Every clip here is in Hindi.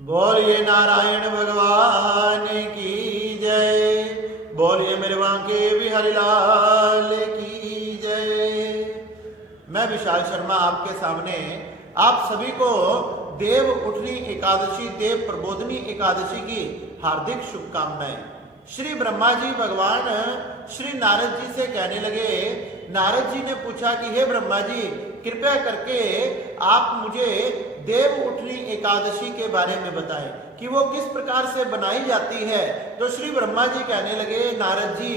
बोलिए नारायण भगवान की जय। बोलिए मेरे बांके बिहारी लाल की जय। मैं विशाल शर्मा आपके सामने आप सभी को देव उठनी एकादशी, देव प्रबोधनी एकादशी की हार्दिक शुभकामनाएं। श्री ब्रह्मा जी भगवान श्री नारद जी से कहने लगे, नारद जी ने पूछा कि हे ब्रह्मा जी, कृपया करके आप मुझे देव उठनी एकादशी के बारे में बताएं कि वो किस प्रकार से बनाई जाती है। तो श्री ब्रह्मा जी कहने लगे, नारद जी,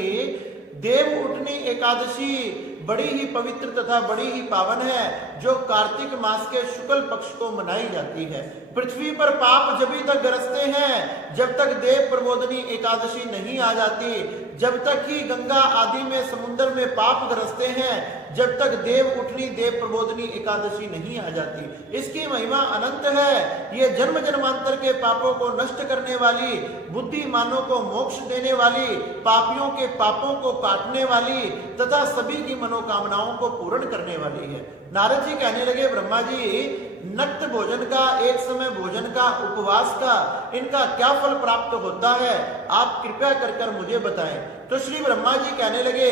देव उठनी एकादशी बड़ी ही पवित्र तथा बड़ी ही पावन है, जो कार्तिक मास के शुक्ल पक्ष को मनाई जाती है। पृथ्वी पर पाप जब तक गरजते हैं, जब तक देव प्रबोधनी एकादशी नहीं आ जाती, जब तक ही गंगा आदि में समुद्र में पाप गरजते हैं, जब तक देव उठनी देव प्रबोधनी एकादशी नहीं आ जाती। इसकी महिमा अनंत है। ये जन्म जन्मांतर के पापों को नष्ट करने वाली, बुद्धिमानों को मोक्ष देने वाली, पापियों के पापों को काटने वाली तथा सभी की मनोकामनाओं को पूर्ण करने वाली है। नारद जी कहने लगे, ब्रह्मा जी, नक्त भोजन का, एक समय भोजन का, उपवास का, इनका क्या फल प्राप्त होता है, आप कृपया कर मुझे बताएं। तो श्री ब्रह्मा जी कहने लगे,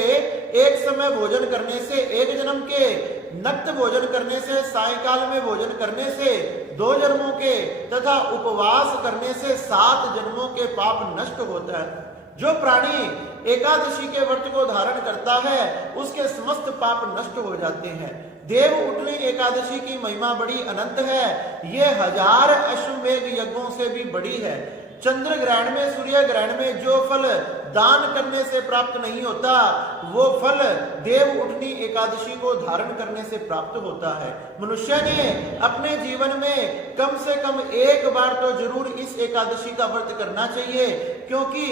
एक समय भोजन करने से, एक जन्म के, नक्त भोजन करने से, सायकाल में भोजन करने से 2 जन्मों के तथा उपवास करने से 7 जन्मों के पाप नष्ट होता है। जो प्राणी एकादशी के व्रत को धारण करता है, उसके समस्त पाप नष्ट हो जाते हैं। देव उठनी एकादशी की महिमा बड़ी अनंत है। ये 1000 अश्वमेध यज्ञों से भी बड़ी है। चंद्र ग्रहण में, सूर्य ग्रहण में जो फल दान करने से प्राप्त नहीं होता, वो फल देव उठनी एकादशी को धारण करने से प्राप्त होता है। मनुष्य ने अपने जीवन में कम से कम एक बार तो जरूर इस एकादशी का व्रत करना चाहिए, क्योंकि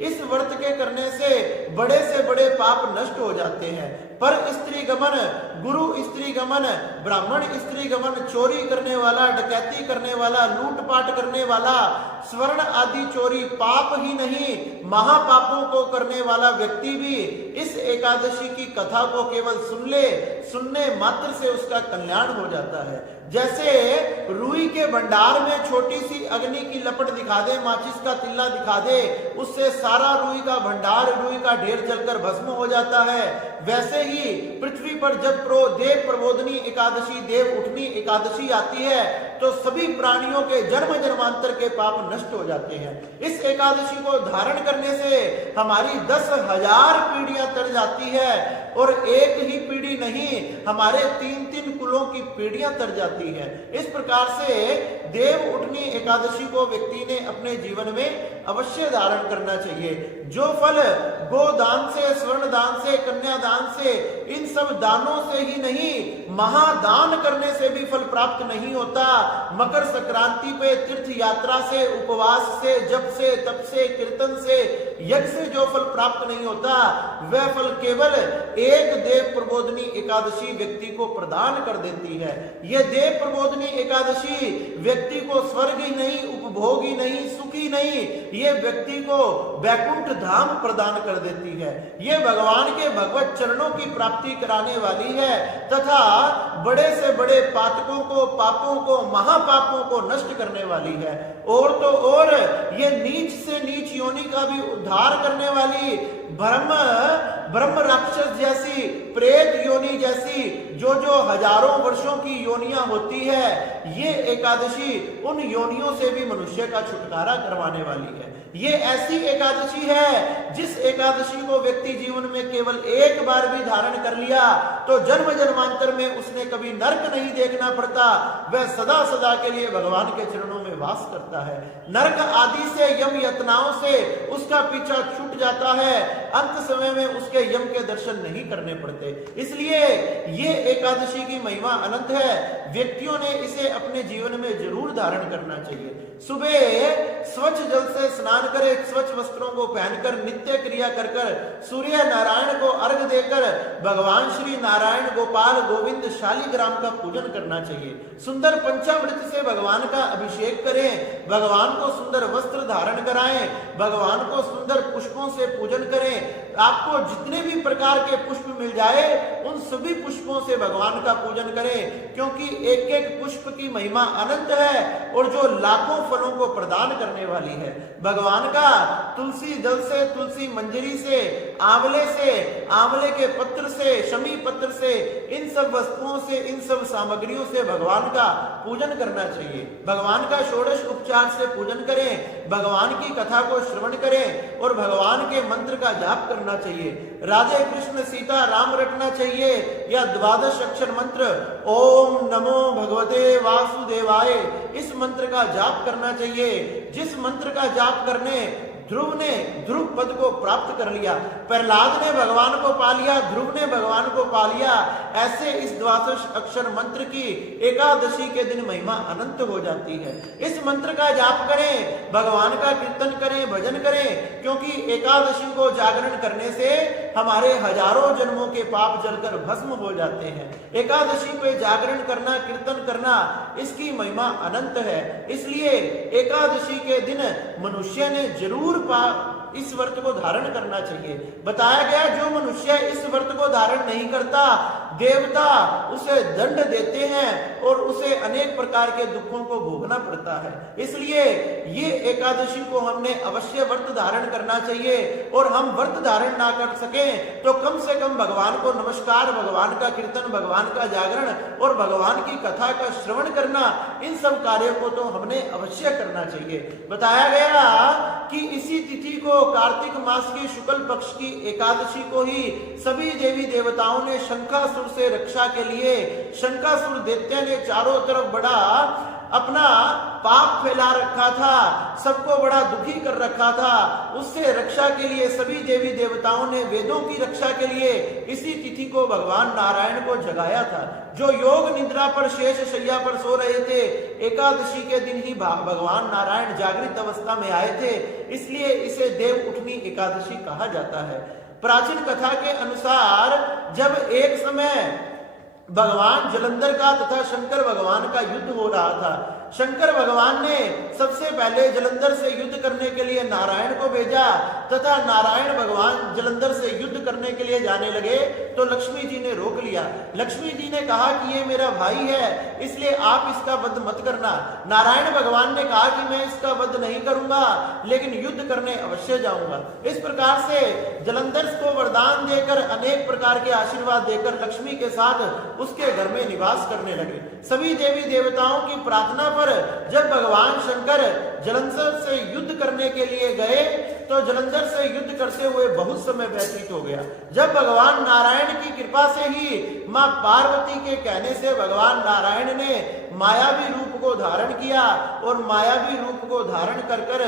इस व्रत के करने से बड़े पाप नष्ट हो जाते हैं। पर स्त्री गमन, गुरु स्त्री गमन, ब्राह्मण स्त्री गमन, चोरी करने वाला, डकैती करने वाला, लूटपाट करने वाला, स्वर्ण आदि चोरी पाप ही नहीं, महापापों को करने वाला व्यक्ति भी इस एकादशी की कथा को केवल सुनने मात्र से उसका कल्याण हो जाता है। जैसे रुई के भंडार में छोटी सी अग्नि की लपट दिखा दे, माचिस का तिल्ला दिखा दे, उससे सारा रुई का भंडार, रुई का ढेर जलकर भस्म हो जाता है। वैसे ही पृथ्वी पर जब देव प्रबोधनी एकादशी, देव उठनी एकादशी आती है, तो सभी प्राणियों के जन्म जन्मांतर के पाप नष्ट हो जाते हैं। इस एकादशी को धारण करने से हमारी 10,000 पीढ़ियां तर जाती है, और एक ही पीढ़ी नहीं, हमारे 3-3 कुलों की पीढ़ियां तर जाती है। इस प्रकार से देव उठनी एकादशी को व्यक्ति ने अपने जीवन में अवश्य धारण करना चाहिए। जो फल गोदान से, स्वर्ण दान से, कन्यादान से, इन सब दानों से ही नहीं, महादान करने से भी फल प्राप्त नहीं होता। मकर संक्रांति पे तीर्थ यात्रा से, उपवास से, जप से, तप से, कीर्तन से, यज्ञ से जो फल प्राप्त नहीं होता, वह फल केवल एक देव प्रबोधनी एकादशी व्यक्ति को प्रदान कर देती है। यह देव प्रबोधनी एकादशी व्यक्ति को स्वर्ग ही नहीं, उपभोग ही नहीं, सुख ही नहीं, ये व्यक्ति को वैकुंठ धाम प्रदान कर देती है। ये भगवान के भगवत चरणों की प्राप्ति कराने वाली है तथा बड़े से बड़े पातकों को, पापों को, महापापों को नष्ट करने वाली है। और तो और ये नीच से नीच योनि का भी उद्धार करने वाली, ब्रह्म राक्षस जैसी, प्रेत योनि जैसी जो हजारों वर्षों की योनियां होती है, ये एकादशी उन योनियों से भी मनुष्य का छुटकारा करवाने वाली है। ये ऐसी एकादशी है जिस एकादशी को व्यक्ति जीवन में केवल एक बार भी धारण कर लिया तो जन्म जन्मांतर में उसने कभी नरक नहीं देखना पड़ता। वह सदा सदा के लिए भगवान के चरणों में वास करता है। नरक आदि से, यम यातनाओं से उसका पीछा छूट जाता है। अंत समय में उसके यम के दर्शन नहीं करने पड़ते। इसलिए ये एकादशी की महिमा अनंत है। व्यक्तियों ने इसे अपने जीवन में जरूर धारण करना चाहिए। सुबह स्वच्छ जल से स्नान स्नान करे, स्वच्छ वस्त्रों को पहनकर नित्य क्रिया कर सूर्य नारायण को अर्घ देकर भगवान श्री नारायण गोपाल गोविंद शालिग्राम का पूजन करना चाहिए। सुंदर पंचामृत से भगवान का अभिषेक करें, भगवान को सुंदर वस्त्र धारण कराएं, भगवान को सुंदर पुष्पों से पूजन करें। आपको जितने भी प्रकार के पुष्प मिल जाए उन सभी पुष्पों से भगवान का पूजन करें, क्योंकि एक एक पुष्प की महिमा अनंत है और जो लाखों फलों को प्रदान करने वाली है। भगवान का तुलसी दल से, तुलसी मंजरी से, आंवले से, आंवले के पत्र से, शमी पत्र से, इन सब वस्तुओं से, इन सब सामग्रियों से भगवान का पूजन करना चाहिए। भगवान का षोडश उपचार से पूजन करें, भगवान की कथा को श्रवण करें और भगवान के मंत्र का जाप करना चाहिए। राधे कृष्ण सीता राम रटना चाहिए या 12 अक्षर मंत्र ओम नमो भगवते वासुदेवाय, इस मंत्र का जाप करना चाहिए। जिस मंत्र का जाप करने ध्रुव ने ध्रुव पद को प्राप्त कर लिया, प्रहलाद ने भगवान को पा लिया, ध्रुव ने भगवान को पा लिया। ऐसे इस 12 अक्षर मंत्र की एकादशी के दिन महिमा अनंत हो जाती है। इस मंत्र का जाप करें, भगवान का कीर्तन करें, भजन करें, क्योंकि एकादशी को जागरण करने से हमारे हजारों जन्मों के पाप जलकर भस्म हो जाते हैं। एकादशी पे जागरण करना, कीर्तन करना, इसकी महिमा अनंत है। इसलिए एकादशी के दिन मनुष्य ने जरूर इस व्रत को धारण करना चाहिए। बताया गया जो मनुष्य इस व्रत को धारण नहीं करता, देवता उसे दंड देते हैं और उसे अनेक प्रकार के दुखों को भोगना पड़ता है। इसलिए ये एकादशी को हमने अवश्य व्रत धारण करना चाहिए। और हम व्रत धारण ना कर सकें तो कम से कम भगवान को नमस्कार, भगवान का कीर्तन, भगवान का जागरण और भगवान की कथा का श्रवण करना, इन सब कार्यों को तो हमने अवश्य करना चाहिए। बताया गया कि इसी तिथि को, कार्तिक मास की शुक्ल पक्ष की एकादशी को ही सभी देवी देवताओं ने शंखासुर से रक्षा के लिए, शंखासुर दैत्य ने चारों तरफ बड़ा अपना पाप फैला रखा था, सबको बड़ा दुखी कर रखा था, उससे रक्षा के लिए सभी देवी देवताओं ने वेदों की रक्षा के लिए इसी तिथि को भगवान नारायण को जगाया था। जो योग निद्रा पर शेष शैया पर सो रहे थे, एकादशी के दिन ही भगवान नारायण जागृत अवस्था में आए थे, इसलिए इसे देव उठनी एकादशी कहा जाता है। प्राचीन कथा के अनुसार जब एक समय भगवान जलंधर का तथा शंकर भगवान का युद्ध हो रहा था, शंकर भगवान ने सबसे पहले जलंधर से युद्ध करने के लिए नारायण को भेजा तथा नारायण भगवान जलंधर से युद्ध करने के लिए जाने लगे तो लक्ष्मी जी ने रोक लिया। लक्ष्मी जी ने कहा कि ये मेरा भाई है, इसलिए आप इसका वध मत करना। नारायण भगवान ने कहा कि मैं इसका वध नहीं करूंगा, लेकिन युद्ध करने अवश्य जाऊंगा। इस प्रकार से जलंधर को वरदान देकर, अनेक प्रकार के आशीर्वाद देकर लक्ष्मी के साथ उसके घर में निवास करने लगे। सभी देवी देवताओं की प्रार्थना पर जब भगवान शंकर जलंधर से युद्ध करने के लिए गए तो जलंधर से युद्ध करते हुए बहुत समय व्यतीत हो गया। जब भगवान नारायण की कृपा से ही मां पार्वती के कहने से भगवान नारायण ने मायावी रूप को धारण किया और मायावी रूप को धारण कर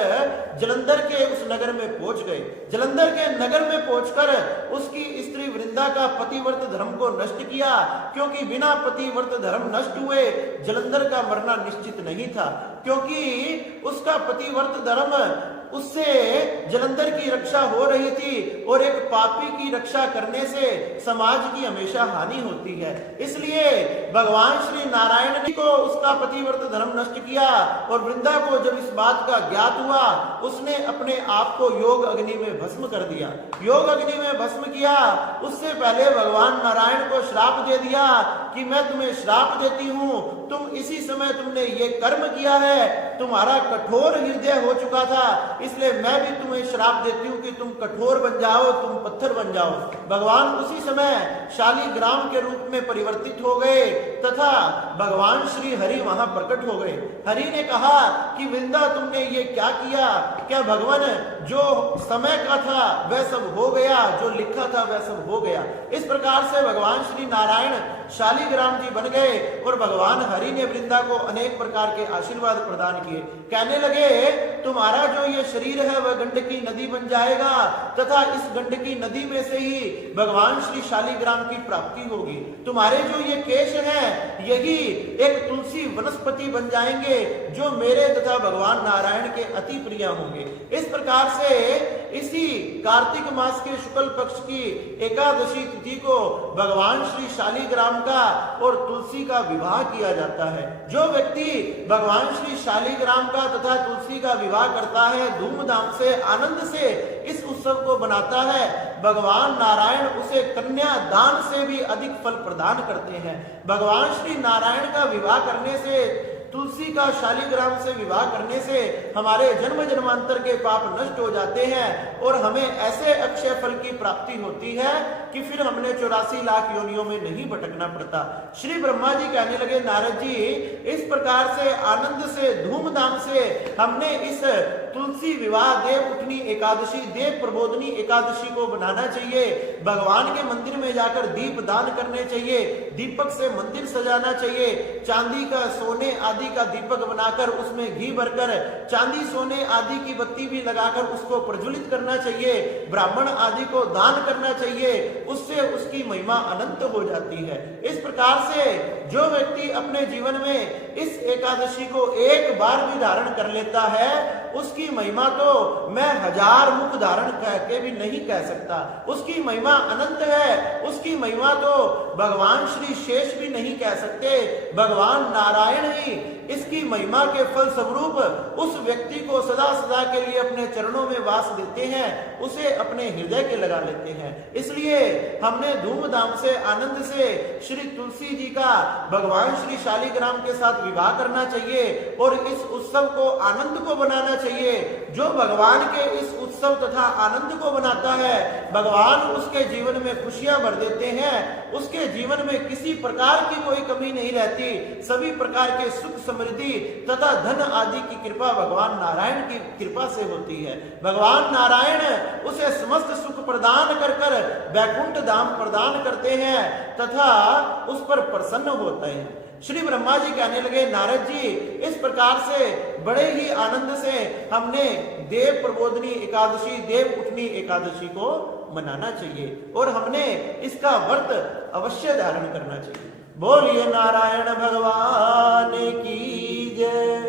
जलंधर के उस नगर में पहुंच गए। जलंधर के नगर में पहुंचकर उसकी स्त्री वृंदा का पतिव्रत धर्म को नष्ट किया, क्योंकि बिना पतिव्रत धर्म नष्ट हुए जलंधर का मरना निश्चित नहीं था, क्योंकि उसका पतिव्रत धर्म उससे जलंधर की रक्षा हो रही थी और एक पापी की रक्षा करने से समाज की हमेशा हानि होती है। इसलिए भगवान श्री नारायण ने को उसका पतिव्रत धर्म नष्ट किया और वृंदा को जब इस बात का ज्ञात हुआ, उसने अपने आप को योग अग्नि में भस्म कर दिया। योग अग्नि में भस्म किया उससे पहले भगवान नारायण को श्राप दे दिया कि मैं तुम्हें श्राप देती हूँ, तुम इसी समय तुमने ये कर्म किया है, तुम्हारा कठोर हृदय हो चुका था, इसलिए मैं भी तुम्हें श्राप देती हूँ कि तुम कठोर बन जाओ, तुम पत्थर बन जाओ। भगवान उसी समय शालिग्राम के रूप में परिवर्तित हो गए तथा भगवान श्री हरि वहां प्रकट हो गए। हरि ने कहा कि वृंदा तुमने ये क्या किया? क्या भगवान जो समय का था वह सब हो गया, जो लिखा था वह सब हो गया। इस प्रकार से भगवान श्री नारायण शालिग्राम जी बन गए और भगवान हरि ने वृंदा को अनेक प्रकार के आशीर्वाद प्रदान किए। कहने लगे तुम्हारा जो ये शरीर है वह गंडकी नदी बन जाएगा तथा इस गंडकी नदी में से ही भगवान श्री शालिग्राम की प्राप्ति होगी। तुम्हारे जो ये केश हैं यही एक तुलसी वनस्पति बन जाएंगे जो मेरे तथा भगवान नारायण के अति प्रिय होंगे। इस प्रकार से इसी कार्तिक मास के शुक्ल पक्ष की एकादशी तिथि को भगवान श्री शालिग्राम का और तुलसी का विवाह किया जाता है। जो व्यक्ति भगवान श्री शालिग्राम का तथा तुलसी का विवाह करता है, धूमधाम से आनंद से इस उत्सव को बनाता है, भगवान नारायण उसे कन्या दान से भी अधिक फल प्रदान करते हैं। भगवान श्री नारायण का विवाह करने से, तुलसी का शालिग्राम से विवाह करने से हमारे जन्म जन्मांतर के पाप नष्ट हो जाते हैं और हमें ऐसे अक्षय फल की प्राप्ति होती है कि फिर हमने 84 लाख योनियों में नहीं भटकना पड़ता। श्री ब्रह्मा जी कहने लगे नारद जी, इस प्रकार से आनंद से धूमधाम से हमने इस तुलसी विवाह देव उठनी एकादशी, देव प्रबोधनी एकादशी को बनाना चाहिए। भगवान के मंदिर में जाकर दीप दान करने चाहिए, दीपक से मंदिर सजाना चाहिए, चांदी का सोने आदि का दीपक बनाकर उसमें घी भरकर चांदी सोने आदि की बत्ती भी लगाकर उसको प्रज्वलित करना चाहिए, ब्राह्मण आदि को दान करना चाहिए, उससे उसकी महिमा अनंत हो जाती है। इस प्रकार से जो व्यक्ति अपने जीवन में इस एकादशी को एक बार भी धारण कर लेता है उसकी महिमा तो मैं 1000 मुख धारण करके भी नहीं कह सकता। उसकी महिमा अनंत है, उसकी महिमा तो भगवान श्री शेष भी नहीं कह सकते। भगवान नारायण ही इसकी महिमा के फल स्वरूप उस व्यक्ति को सदा सदा के लिए अपने चरणों में वास देते हैं, उसे अपने हृदय के लगा लेते हैं। इसलिए हमने धूमधाम से आनंद से श्री तुलसी जी का भगवान श्री शालिग्राम के साथ विवाह करना चाहिए और इस उत्सव को आनंद को बनाना चाहिए। जो भगवान के इस उत्सव तथा आनंद को बनाता है, भगवान उसके जीवन में खुशियां भर देते हैं, उसके जीवन में किसी प्रकार की कोई कमी नहीं रहती, सभी प्रकार के सुख समृद्धि तथा धन आदि की कृपा भगवान नारायण की कृपा से होती है। भगवान नारायण उसे समस्त सुख प्रदान कर कर वैकुंठ धाम प्रदान करते हैं तथा उस पर प्रसन्न होते हैं। श्री ब्रह्मा जी कहने लगे नारद जी, इस प्रकार से बड़े ही आनंद से हमने देव प्रबोधनी एकादशी, देव उठनी एकादशी को मनाना चाहिए और हमने इसका व्रत अवश्य धारण करना चाहिए। बोलिए नारायण भगवान की जय।